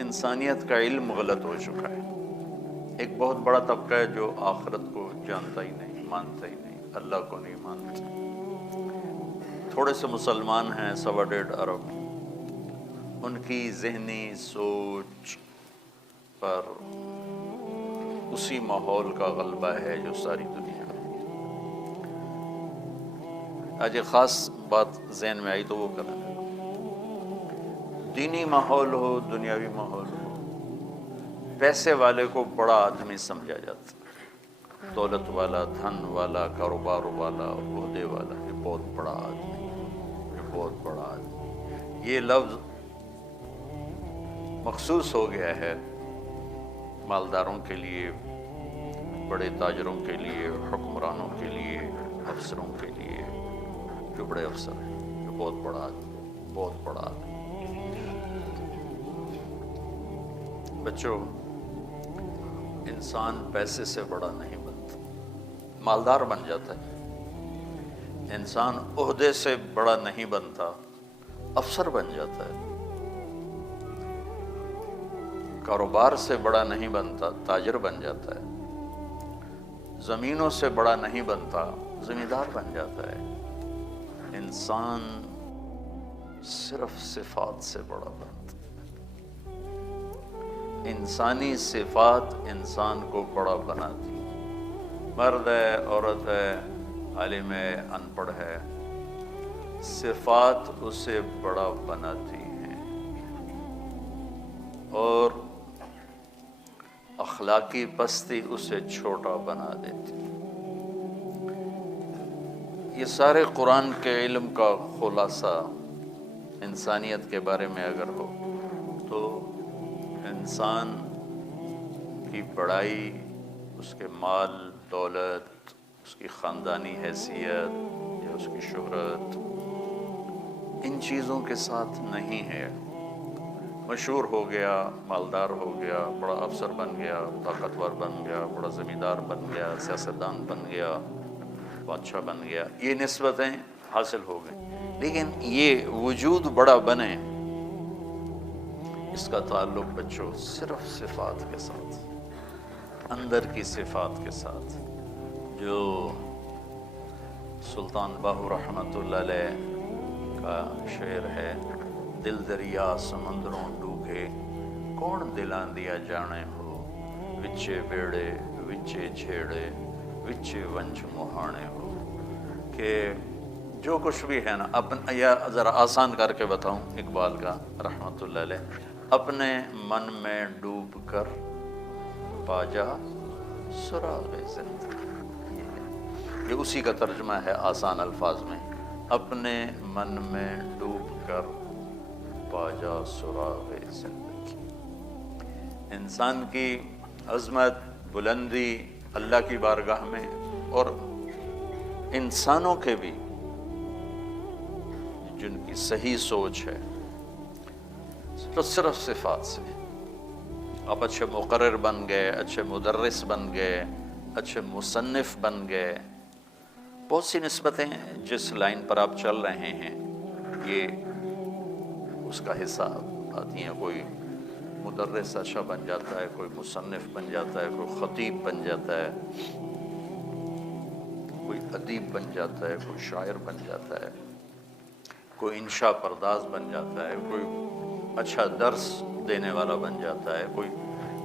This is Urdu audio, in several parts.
انسانیت کا علم غلط ہو چکا ہے۔ ایک بہت بڑا طبقہ ہے جو آخرت کو جانتا ہی نہیں، مانتا ہی نہیں، اللہ کو نہیں مانتا۔ تھوڑے سے مسلمان ہیں 1.25 ارب، ان کی ذہنی سوچ پر اسی ماحول کا غلبہ ہے جو ساری دنیا میں۔ آج ایک خاص بات ذہن میں آئی تو وہ کریں۔ دینی ماحول ہو، دنیاوی ماحول ہو، پیسے والے کو بڑا آدمی سمجھا جاتا ہے، دولت والا، دھن والا، کاروبار والا، عہدے والا، یہ بہت بڑا آدمی، یہ بہت بڑا آدمی۔ یہ لفظ مخصوص ہو گیا ہے مالداروں کے لیے، بڑے تاجروں کے لیے، حکمرانوں کے لیے، افسروں کے لیے، جو بڑے افسر ہیں، جو بہت بڑا آدمی، بہت بڑا آدمی۔ بچوں، انسان پیسے سے بڑا نہیں بنتا، مالدار بن جاتا ہے۔ انسان عہدے سے بڑا نہیں بنتا، افسر بن جاتا ہے۔ کاروبار سے بڑا نہیں بنتا، تاجر بن جاتا ہے۔ زمینوں سے بڑا نہیں بنتا، زمیندار بن جاتا ہے۔ انسان صرف صفات سے بڑا بنتا۔ انسانی صفات انسان کو بڑا بناتی، مرد ہے، عورت ہے، عالم ہے، ان پڑھ ہے، صفات اسے بڑا بناتی ہیں اور اخلاقی پستی اسے چھوٹا بنا دیتی۔ یہ سارے قرآن کے علم کا خلاصہ انسانیت کے بارے میں اگر ہو تو انسان کی بڑائی، اس کے مال دولت، اس کی خاندانی حیثیت یا اس کی شہرت، ان چیزوں کے ساتھ نہیں ہے۔ مشہور ہو گیا، مالدار ہو گیا، بڑا افسر بن گیا، طاقتور بن گیا، بڑا زمیندار بن گیا، سیاستدان بن گیا، بادشاہ بن گیا، یہ نسبتیں حاصل ہو گئیں، لیکن یہ وجود بڑا بنے، اس کا تعلق بچوں صرف صفات کے ساتھ، اندر کی صفات کے ساتھ۔ جو سلطان باہو رحمۃ اللہ علیہ کا شعر ہے، دل دریا سمندروں ڈوبے، کون دلاں دیا جانے ہو، وچے بیڑے وچے جھیڑے، وچے ونج مہانے ہو، کہ جو کچھ بھی ہے نا، یا ذرا آسان کر کے بتاؤں اقبال کا رحمۃ اللہ علیہ، اپنے من میں ڈوب کر پا جا سراغ زندگی۔ یہ اسی کا ترجمہ ہے آسان الفاظ میں، اپنے من میں ڈوب کر پا جا سراغ زندگی۔ انسان کی عظمت، بلندی اللہ کی بارگاہ میں اور انسانوں کے بھی جن کی صحیح سوچ ہے، صرف صفات سے۔ آپ اچھے مقرر بن گئے، اچھے مدرس بن گئے، اچھے مصنف بن گئے، بہت سی نسبتیں جس لائن پر آپ چل رہے ہیں یہ اس کا حصہ آتی ہیں۔ کوئی مدرس اچھا بن جاتا ہے، کوئی مصنف بن جاتا ہے، کوئی خطیب بن جاتا ہے، کوئی ادیب بن جاتا ہے، کوئی شاعر بن جاتا ہے، کوئی انشاء پرداز بن جاتا ہے، کوئی اچھا درس دینے والا بن جاتا ہے، کوئی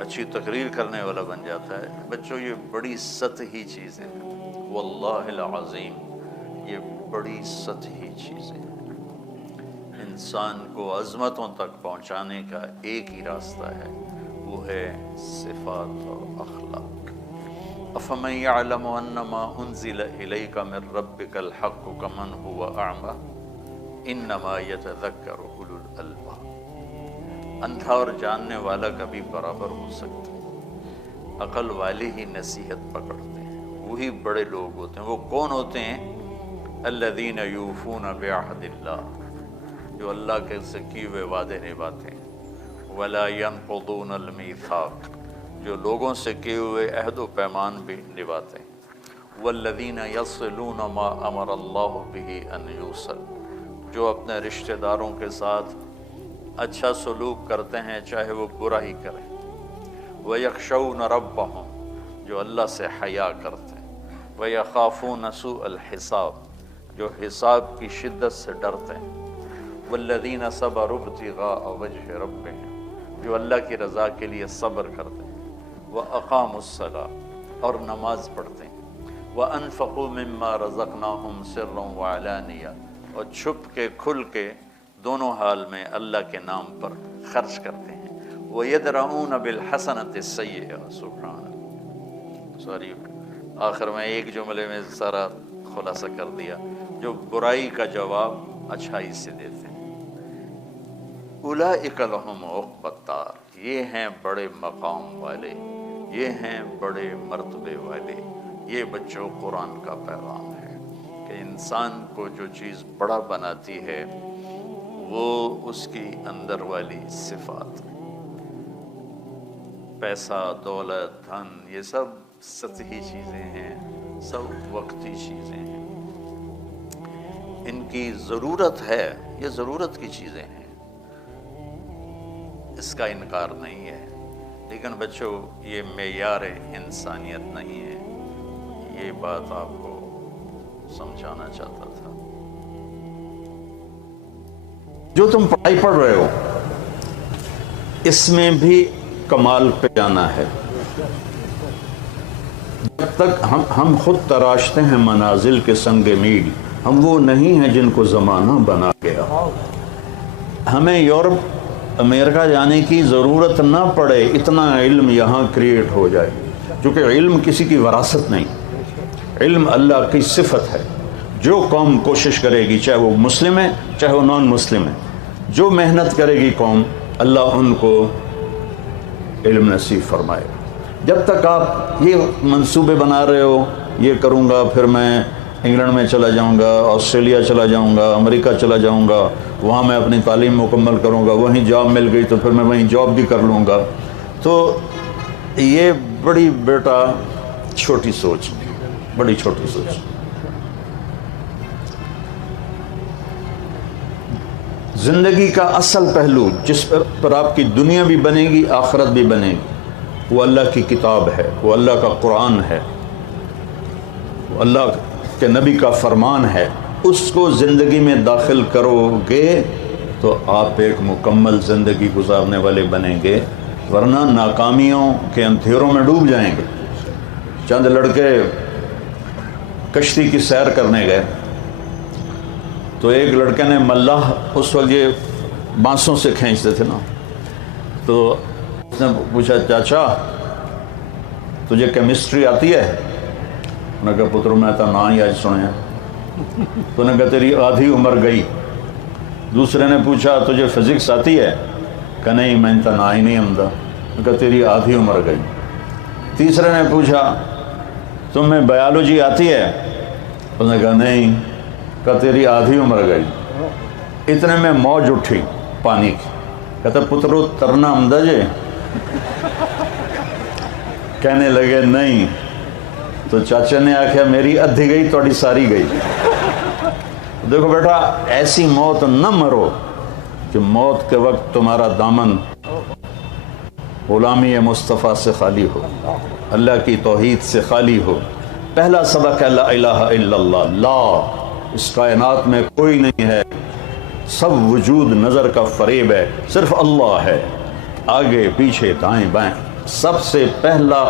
اچھی تقریر کرنے والا بن جاتا ہے۔ بچوں، یہ بڑی سطحی چیزیں ہیں، واللہ العظیم یہ بڑی سطحی چیزیں ہیں۔ انسان کو عظمتوں تک پہنچانے کا ایک ہی راستہ ہے، وہ ہے صفات اور اخلاق۔ افمن یعلم انما انزل الیک من ربک الحق کمن هو اعمی انما یتذکر اولو الالباب۔ اندھا اور جاننے والا کبھی برابر ہو سکتا ہے، عقل والے ہی نصیحت پکڑتے ہیں، وہی بڑے لوگ ہوتے ہیں۔ وہ کون ہوتے ہیں؟ الذین یوفون بعہد اللہ، جو اللہ کے سے کیے ہوئے وعدے نبھاتے ہیں، ولا ینقضون المیثاق، جو لوگوں سے کیے ہوئے عہد و پیمان بھی نبھاتے ہیں، والذین یصلون ما امر اللہ بہ ان یوصل، جو اپنے رشتہ داروں کے ساتھ اچھا سلوک کرتے ہیں چاہے وہ برا ہی کریں. وَيَخْشَوْنَ رَبَّهُمْ جو اللہ سے حیا کرتے ہیں. وَيَخَافُونَ سُوءَ الْحِسَابِ جو حساب کی شدت سے ڈرتے ہیں. وَالَّذِينَ صَبَرُوا ابْتِغَاءَ وَجْهِ رَبِّهِمْ جو اللہ کی رضا کے لیے صبر کرتے ہیں. وَأَقَامُوا الصَّلَاةَ اور نماز پڑھتے ہیں. وَأَنفَقُوا مِمَّا رَزَقْنَاهُمْ سِرًّا وَعَلَانِيَةً اور چھپ کے کھل کے دونوں حال میں اللہ کے نام پر خرچ کرتے ہیں. وَيَدْرَؤُونَ بِالْحَسَنَةِ السَّيِّئَةَ سبحان اللہ. سوری آخر میں ایک جملے میں سارا خلاصہ کر دیا. جو برائی کا جواب اچھائی سے دیتے ہیں. اولئک لہم عقبی الدار یہ ہیں بڑے مقام والے، یہ ہیں بڑے مرتبے والے. یہ بچوں قرآن کا پیغام ہے کہ انسان کو جو چیز بڑا بناتی ہے وہ اس کی اندر والی صفات. پیسہ، دولت، دھن یہ سب سطحی چیزیں ہیں، سب وقتی چیزیں ہیں. ان کی ضرورت ہے، یہ ضرورت کی چیزیں ہیں، اس کا انکار نہیں ہے. لیکن بچوں یہ معیار انسانیت نہیں ہے. یہ بات آپ کو سمجھانا چاہتا تھا. جو تم پڑھائی پڑھ رہے ہو اس میں بھی کمال پہ جانا ہے. جب تک ہم خود تراشتے ہیں منازل کے سنگ میل، ہم وہ نہیں ہیں جن کو زمانہ بنا گیا. ہمیں یورپ امریکہ جانے کی ضرورت نہ پڑے، اتنا علم یہاں کریٹ ہو جائے. کیونکہ علم کسی کی وراثت نہیں، علم اللہ کی صفت ہے. جو قوم کوشش کرے گی چاہے وہ مسلم ہے چاہے وہ نان مسلم ہے، جو محنت کرے گی قوم اللہ ان کو علم نصیب فرمائے. جب تک آپ یہ منصوبے بنا رہے ہو یہ کروں گا، پھر میں انگلینڈ میں چلا جاؤں گا، آسٹریلیا چلا جاؤں گا، امریکہ چلا جاؤں گا، وہاں میں اپنی تعلیم مکمل کروں گا، وہیں جاب مل گئی تو پھر میں وہیں جاب بھی کر لوں گا، تو یہ بڑی بیٹا چھوٹی سوچ، بڑی چھوٹی سوچ. زندگی کا اصل پہلو جس پر آپ کی دنیا بھی بنے گی آخرت بھی بنے گی وہ اللہ کی کتاب ہے، وہ اللہ کا قرآن ہے، وہ اللہ کے نبی کا فرمان ہے. اس کو زندگی میں داخل کرو گے تو آپ ایک مکمل زندگی گزارنے والے بنیں گے، ورنہ ناکامیوں کے اندھیروں میں ڈوب جائیں گے. چند لڑکے کشتی کی سیر کرنے گئے تو ایک لڑکے نے ملاح، اس وقت یہ بانسوں سے کھینچتے تھے نا، تو اس نے پوچھا چاچا تجھے کیمسٹری آتی ہے؟ انہوں نے کہا پتر میں تو نہ ہی آج سنے. تو انہوں نے کہا تیری آدھی عمر گئی. دوسرے نے پوچھا تجھے فزکس آتی ہے؟ کہ نہیں میں تو نہ ہی نہیں آمدہ. انہوں نے کہا تیری آدھی عمر گئی. تیسرے نے پوچھا تمہیں بایولوجی آتی ہے؟ انہوں نے کہا نہیں. کہا تیری آدھی عمر گئی. اتنے میں موج اٹھی پانی کی. کہتا پترو ترنا آمدہ جے؟ کہنے لگے نہیں. تو چاچا نے آخیا میری ادھی گئی تھوڑی ساری گئی. دیکھو بیٹا ایسی موت نہ مرو کہ موت کے وقت تمہارا دامن غلامی مصطفیٰ سے خالی ہو، اللہ کی توحید سے خالی ہو. پہلا سبق ہے لا الہ الا اللہ. لا، اس کائنات میں کوئی نہیں ہے، سب وجود نظر کا فریب ہے، صرف اللہ ہے. آگے پیچھے دائیں بائیں. سب سے پہلا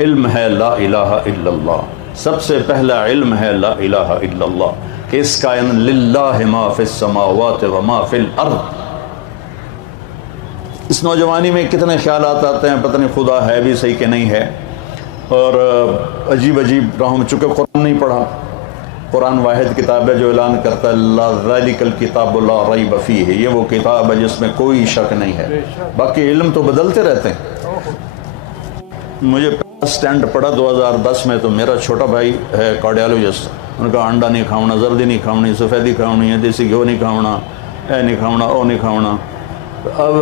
علم ہے لا الہ الا اللہ. سب سے پہلا علم ہے لا الہ الا اللہ کہ اس کائنات للہ ما فی السماوات و ما فی الارض. اس نوجوانی میں کتنے خیالات آتے ہیں پتہ نہیں خدا ہے بھی صحیح کہ نہیں ہے، اور عجیب عجیب راہوں میں. چونکہ قرآن نہیں پڑھا. قرآن واحد کتاب ہے جو اعلان کرتا ہے لا ذالک الکتاب لا ریب فیہ، یہ وہ کتاب ہے جس میں کوئی شک نہیں ہے. باقی علم تو بدلتے رہتے ہیں. مجھے پہلا سٹینڈ پڑا 2010 میں، تو میرا چھوٹا بھائی ہے کارڈیالوجسٹ. ان کا انڈا نہیں کھاؤنا، زردی نہیں کھاؤنی، سفیدی کھاؤنی ہے، دیسی گھیو نہیں کھاؤنا، اے نہیں کھاؤنا، او نہیں کھاؤنا. اب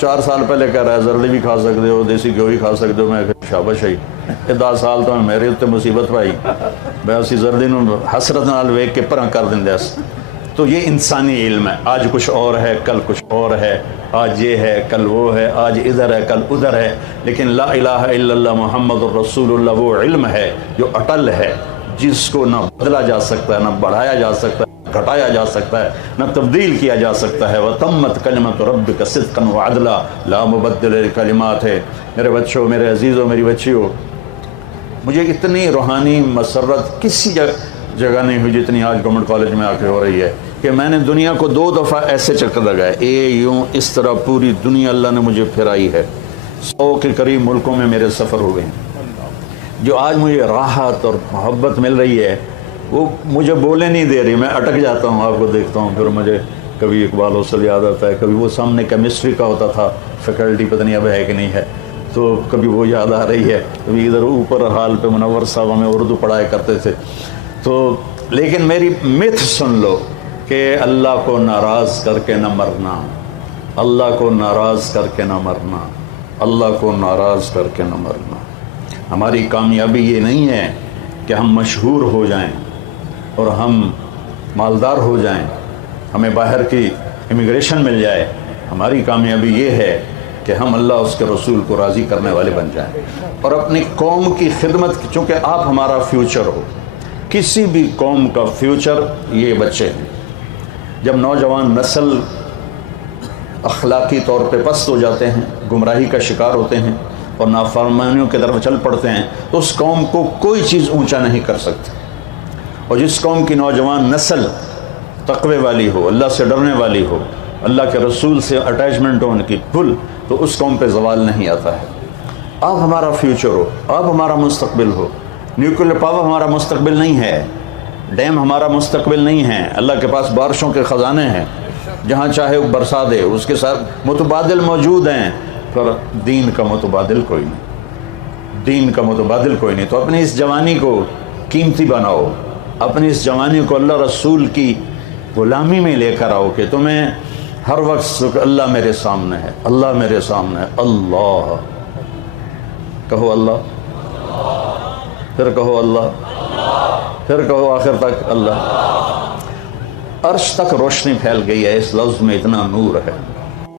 4 سال پہلے کہہ رہا ہے زردی بھی کھا سکتے ہو، دیسی گھیو بھی کھا سکتے ہو. میں شاباش ہے. 10 سال تو میرے اتنے مصیبت پائی. میں اسی زردی نو حسرت نال ویکھ کے پرا کر دیندا سی. تو یہ انسانی علم ہے، آج کچھ اور ہے کل کچھ اور ہے، آج یہ ہے کل وہ ہے، آج ادھر ہے کل ادھر ہے، لیکن لا الہ الا اللہ محمد الرسول اللہ وہ علم ہے جو اٹل ہے، جس کو نہ بدلا جا سکتا ہے، نہ بڑھایا جا سکتا ہے، گھٹایا جا سکتا ہے، نہ تبدیل کیا جا سکتا ہے۔ وَتَمَّتْ كَلِمَةُ رَبِّكَ صِدْقًا وَعَدْلًا لَا مُبَدِّلَ لِكَلِمَاتِهِ۔ میرے بچوں، میرے عزیزوں، میری بچیوں، مجھے اتنی روحانی مسرت کسی جگہ نہیں ہوئی جتنی آج گورنمنٹ کالج میں آ کے ہو رہی ہے، کہ میں نے دنیا کو 2 دفعہ ایسے چکر لگائے، یوں اس طرح پوری دنیا اللہ نے مجھے پھرائی ہے، 100 کے قریب ملکوں میں میرے سفر ہوئے ہیں۔ جو آج مجھے راحت اور محبت مل رہی ہے وہ مجھے بولے نہیں دے رہی، میں اٹک جاتا ہوں، آپ کو دیکھتا ہوں، پھر مجھے کبھی اقبال حوصل یاد آتا ہے، کبھی وہ سامنے کیمسٹری کا ہوتا تھا فیکلٹی، پتہ نہیں اب ہے کہ نہیں ہے، تو کبھی وہ یاد آ رہی ہے، کبھی ادھر اوپر حال پہ منور صاحب ہمیں اردو پڑھایا کرتے تھے۔ تو لیکن میری متھ سن لو کہ اللہ کو ناراض کر کے نہ مرنا، اللہ کو ناراض کر کے نہ مرنا، اللہ کو ناراض کر کے نہ مرنا۔ ہماری کامیابی یہ نہیں ہے کہ ہم مشہور ہو جائیں اور ہم مالدار ہو جائیں، ہمیں باہر کی امیگریشن مل جائے۔ ہماری کامیابی یہ ہے کہ ہم اللہ اس کے رسول کو راضی کرنے والے بن جائیں اور اپنی قوم کی خدمت، چونکہ آپ ہمارا فیوچر ہو، کسی بھی قوم کا فیوچر یہ بچے ہیں۔ جب نوجوان نسل اخلاقی طور پہ پست ہو جاتے ہیں، گمراہی کا شکار ہوتے ہیں اور نافرمانیوں کی طرف چل پڑتے ہیں، تو اس قوم کو کوئی چیز اونچا نہیں کر سکتی۔ اور جس قوم کی نوجوان نسل تقوی والی ہو، اللہ سے ڈرنے والی ہو، اللہ کے رسول سے اٹیچمنٹ ہو ان کی فل، تو اس قوم پہ زوال نہیں آتا ہے۔ آپ ہمارا فیوچر ہو، آپ ہمارا مستقبل ہو۔ نیوکلیر پاور ہمارا مستقبل نہیں ہے، ڈیم ہمارا مستقبل نہیں ہے۔ اللہ کے پاس بارشوں کے خزانے ہیں، جہاں چاہے وہ برسا دے، اس کے ساتھ متبادل موجود ہیں، پر دین کا متبادل کوئی نہیں، دین کا متبادل کوئی نہیں۔ تو اپنی اس جوانی کو قیمتی بناؤ، اپنی اس جوانی کو اللہ رسول کی غلامی میں لے کر آؤ، کہ تمہیں ہر وقت اللہ میرے سامنے ہے، اللہ میرے سامنے ہے، اللہ کہو، اللہ پھر کہو، اللہ پھر کہو، آخر تک اللہ۔ عرش تک روشنی پھیل گئی ہے، اس لفظ میں اتنا نور ہے۔